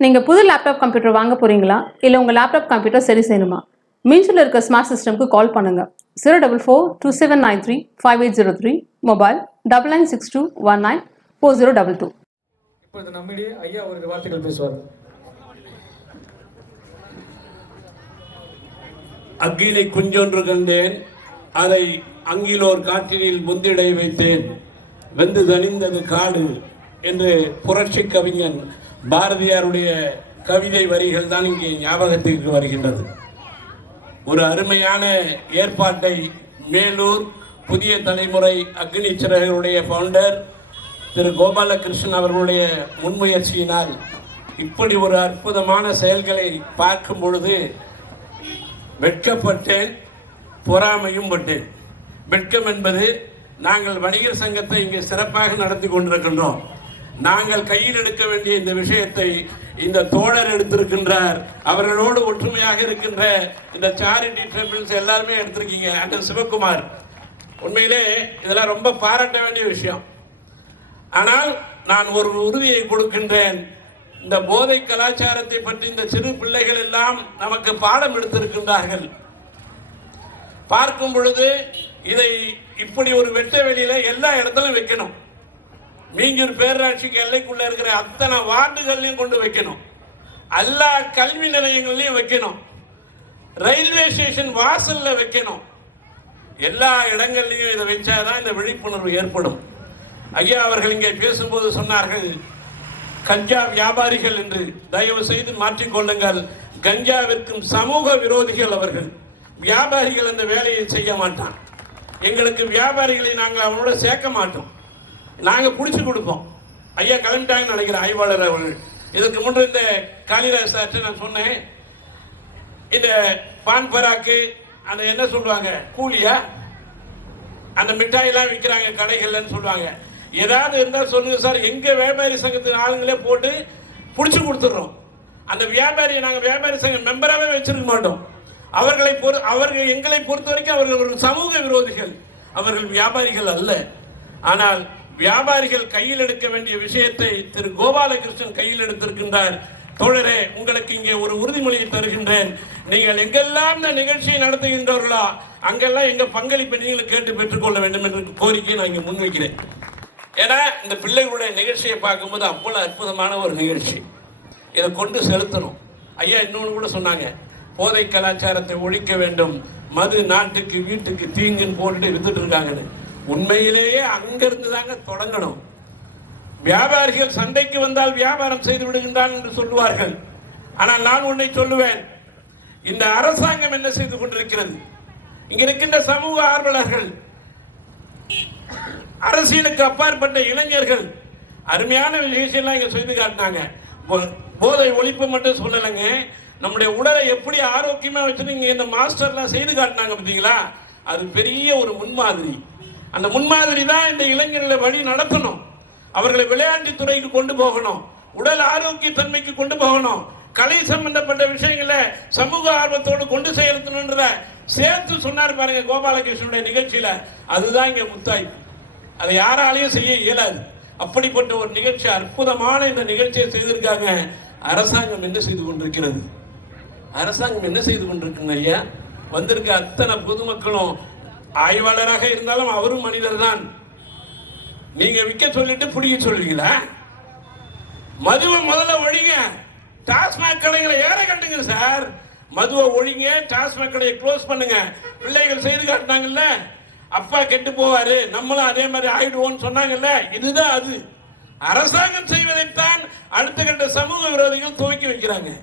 நீங்கள் புது laptop computer வாங்க போகிறீங்களா இல்லை உங்கள் லேப்டாப் கம்ப்யூட்டர் சரி செய்யணுமா? மீன்ஸில் இருக்க ஸ்மார்ட் சிஸ்டம்க்கு கால் பண்ணுங்கள் zero double four two seven nine three five eight zero three mobile double nine six two one nine four zero double two இப்பொழுது நம்மிடையே ஐயா ஒரு வார்த்தைகள் பேசுவார். அக்கினை குஞ்சொன்று கண்டேன் அதை அங்கிலோர் காற்றினில் முந்திடை வைத்தேன். வெந்து தணிந்தது காடு என்று புரட்சி கவிஞன் பாரதியாருடைய கவிதை வரிகள் தான் இங்கே ஞாபகத்திற்கு வருகின்றது. ஒரு அருமையான ஏற்பாட்டை மேலூர் புதிய தலைமுறை அக்னி சிறகுடைய ஃபவுண்டர் திரு கோபாலகிருஷ்ணன் அவர்களுடைய முன்முயற்சியினால் இப்படி ஒரு அற்புதமான செயல்களை பார்க்கும் பொழுது வெட்கப்பட்டேன் பொறாமையும் பட்டேன். வெட்கம் என்பது நாங்கள் வணிகர் சங்கத்தை இங்கே சிறப்பாக நடத்தி கொண்டிருக்கின்றோம். நாங்கள் கையில் எடுக்க வேண்டிய இந்த விஷயத்தை இந்த தோழர் எடுத்திருக்கின்றார். அவர்களோடு ஒற்றுமையாக இருக்கின்ற இந்த சாரிட்டி ட்ரிபிள்ஸ் எல்லாருமே எடுத்திருக்கீங்க. அண்ணன் சிவகுமார். உண்மையிலே இதெல்லாம் ரொம்ப பாராட்ட வேண்டிய விஷயம். ஆனால் நான் ஒரு உறுதியை கொடுக்கின்றேன். இந்த போதை கலாச்சாரத்தை பற்றி இந்த சிறு பிள்ளைகள் எல்லாம் நமக்கு பாடம் எடுத்திருக்கின்றார்கள். பார்க்கும் பொழுது இதை இப்படி ஒரு வெட்ட வெளியில எல்லா இடத்துலையும் வைக்கணும். மீஞ்சூர் பேரூராட்சிக்கு எல்லைக்குள்ள இருக்கிற அத்தனை வார்டுகள்லையும் கொண்டு வைக்கணும். எல்லா கல்வி நிலையங்கள்லையும் வைக்கணும். ரயில்வே ஸ்டேஷன் வாசல்ல வைக்கணும். எல்லா இடங்கள்லையும் இதை வச்சாதான் இந்த விழிப்புணர்வு ஏற்படும். ஐயா அவர்கள் இங்கே பேசும்போது சொன்னார்கள் கஞ்சா வியாபாரிகள் என்று. தயவு செய்து மாற்றிக்கொள்ளுங்கள் கஞ்சா விற்கும் சமூக விரோதிகள் அவர்கள். வியாபாரிகள் அந்த வேலையை செய்ய மாட்டான். எங்களுக்கு வியாபாரிகளை நாங்கள் அவனோட சேர்க்க மாட்டோம். நாங்கள் பிடிச்சி கொடுப்போம். ஐயா கிளம்பிட்டாங்கன்னு நினைக்கிறேன் ஆய்வாளர் அவர்கள். இதற்கு முன்பு இந்த காளிராஜ் சார்ட்ட நான் சொன்னேன். இந்த பான் பராக்கு அந்த என்ன சொல்லுவாங்க கூலியா? அந்த மிட்டாயெல்லாம் விற்கிறாங்க கடைகள்லன்னு சொல்லுவாங்க. ஏதாவது இருந்தால் சொல்லுங்க சார். எங்கள் வியாபாரி சங்கத்தின் ஆளுங்களே போட்டு பிடிச்சி கொடுத்துட்றோம். அந்த வியாபாரியை நாங்கள் வியாபாரி சங்க மெம்பராகவே வச்சிருக்க மாட்டோம். அவர்களை பொறு அவர்கள் எங்களை பொறுத்த வரைக்கும் அவர்கள் ஒரு சமூக விரோதிகள். அவர்கள் வியாபாரிகள் அல்ல. ஆனால் வியாபாரிகள் கையில் எடுக்க வேண்டிய விஷயத்தை திரு கோபாலகிருஷ்ணன் கையில் எடுத்திருக்கின்றார். தோழரே உங்களுக்கு இங்கே ஒரு உறுதிமொழியை தருகின்றேன். நீங்கள் எங்கெல்லாம் இந்த நிகழ்ச்சியை நடத்துகின்றவர்களோ அங்கெல்லாம் எங்க பங்களிப்பை நீங்கள் கேட்டு பெற்றுக்கொள்ள வேண்டும் என்ற கோரிக்கையை நான் இங்கே முன்வைக்கிறேன். ஏன்னா இந்த பிள்ளைகளுடைய நிகழ்ச்சியை பார்க்கும்போது அவ்வளோ அற்புதமான ஒரு நிகழ்ச்சி. இதை கொண்டு செலுத்தணும். ஐயா இன்னொன்று கூட சொன்னாங்க. போதை கலாச்சாரத்தை ஒழிக்க வேண்டும். மது நாட்டுக்கு வீட்டுக்கு தீங்குன்னு போட்டுட்டு வித்துட்டு இருக்காங்கன்னு. உண்மையிலேயே அங்கிருந்து தாங்க தொடங்கணும். வியாபாரிகள் சந்தைக்கு வந்தால் வியாபாரம் செய்து விடுகின்றான் என்று சொல்லுவார்கள். ஆனால் நான் உன்னை சொல்லுவேன் இந்த அரசாங்கம் என்ன செய்து கொண்டிருக்கிறது? இங்க இருக்கின்ற சமூக ஆர்வலர்கள் அரசியலுக்கு அப்பாற்பட்ட இளைஞர்கள் அருமையான நிகழ்ச்சியெல்லாம் இங்க செய்து காட்டினாங்க. போ- போதை ஒழிப்பு மட்டும் சொல்லலைங்க. நம்முடைய உடலை எப்படி ஆரோக்கியமா வச்சு நீங்க இந்த மாஸ்டர்லாம் செய்து காட்டினாங்க பார்த்தீங்களா? அது பெரிய ஒரு முன்மாதிரி. அந்த முன்மாதிரி தான் இந்த இளைஞர்களை வழி நடத்தணும். அவர்களை விளையாட்டு துறைக்கு கொண்டு போகணும். உடல் ஆரோக்கிய தன்மைக்கு கொண்டு போகணும். கலை சம்பந்தப்பட்ட விஷயங்களை சமூக ஆர்வத்தோடு கொண்டு செலுத்தணுன்றத சேர்த்து சொன்னார் பாருங்க கோபாலகிருஷ்ணனுடைய நிகழ்ச்சியில. அதுதான் இங்க முத்தாய்ப்பு அதை யாராலையும் செய்ய இயலாது. அப்படிப்பட்ட ஒரு நிகழ்ச்சி அற்புதமான இந்த நிகழ்ச்சியை செய்திருக்காங்க. அரசாங்கம் என்ன செய்து கொண்டிருக்கிறது? அரசாங்கம் என்ன செய்து கொண்டிருக்குங்க ஐயா? வந்திருக்க அத்தனை பொதுமக்களும் ஆய்வாளராக இருந்தாலும் அவரும் மனிதர் தான் நீங்க விற்க சொல்லிட்டு பிடிக்க சொல்லுவீங்களா? மதுவை முதல்ல ஒழிங்க. டாஸ்மாக் கடைகளை ஏற கட்டுங்க சார். மதுவை ஒழிங்க டாஸ்மாக் கடையை க்ளோஸ் பண்ணுங்க. பிள்ளைகள் செய்து காட்டினாங்கல்ல? அப்பா கெட்டு போவாரு. நம்மளும் அதே மாதிரி ஆயிடுவோம்னு சொன்னாங்கல்ல? இதுதான் அது. அரசாங்கம் செய்வதைத்தான் அடுத்த கட்ட சமூக விரோதிகள் துவக்கி வைக்கிறாங்க.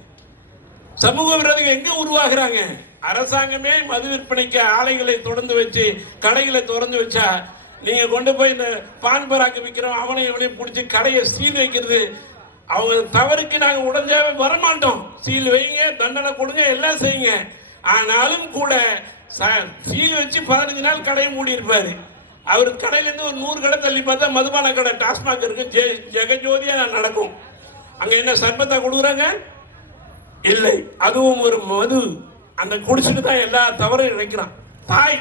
சமூக விரோதிகள் எங்க உருவாகிறாங்க? அரசாங்கமே மது விற்பனைக்கு ஆலைகளை தொடர்ந்து வச்சு கடைகளை திறந்து வச்சா நீங்க கொண்டு போய் இந்த பான் பராக்கு விற்கிறோம் அவனை இவனையும் பிடிச்சி கடையை சீல் வைக்கிறது. அவங்க தவறுக்கு நாங்க உடஞ்சாவே வரமாட்டோம். சீல் வைங்க தண்டனை கொடுங்க எல்லாம் செய்யுங்க. ஆனாலும் கூட சீல் வச்சு பதினஞ்சு நாள் கடையை மூடி இருப்பாரு. அவர் கடையிலேருந்து ஒரு நூறு கடை தள்ளி பார்த்தா மதுபான கடை டாஸ்மாக் இருக்கு ஜெ- ஜெகஜோதியா நடக்கும். அங்க என்ன சர்பத்தை கொடுக்குறாங்க? இல்லை. அதுவும் ஒரு மது அந்த குடிச்சிட்டு தான் எல்லா தவறும் நினைக்கிறான். தாய்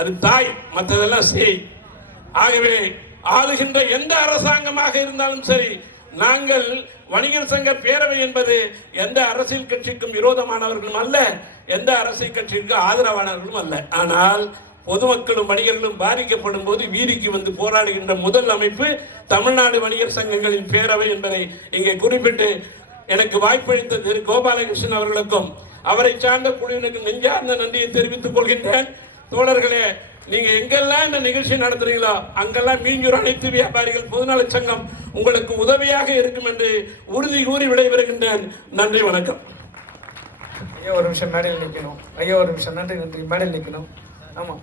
அது தாய் மற்றதெல்லாம் செய். ஆகவே ஆளுகின்ற எந்த அரசாங்கமாக இருந்தாலும் சரி நாங்கள் வணிகர் சங்க பேரவை என்பது எந்த அரசியல் கட்சிக்கும் விரோதமானவர்களும் அல்ல எந்த அரசியல் கட்சிக்கும் ஆதரவானவர்களும் அல்ல. ஆனால் பொதுமக்களும் வணிகர்களும் பாதிக்கப்படும் போது வீதிக்கு வந்து போராடுகின்ற முதல் அமைப்பு தமிழ்நாடு வணிகர் சங்கங்களின் பேரவை என்பதை இங்கே குறிப்பிட்டு எனக்கு வாய்ப்பளித்த திரு கோபாலகிருஷ்ணன் அவர்களுக்கும் அவரை சார்ந்த குழுவினருக்கு நெஞ்சார்ந்த நன்றியை தெரிவித்துக் கொள்கின்றேன். தோழர்களே நீங்க எங்கெல்லாம் இந்த நிகழ்ச்சி நடத்துறீங்களோ அங்கெல்லாம் மீஞ்சூர் அனைத்து வியாபாரிகள் பொதுநல சங்கம் உங்களுக்கு உதவியாக இருக்கும் என்று உறுதி கூறி விடைபெறுகின்றேன். நன்றி வணக்கம். ஐயா ஒரு நிமிஷம் மேடையில் நிற்கணும் ஐயா ஒரு நிமிஷம். நன்றி நன்றி. மேடையில் நிற்கணும் ஆமாம்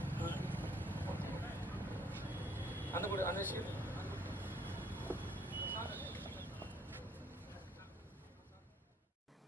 அந்த கூட- அந்த விஷயம்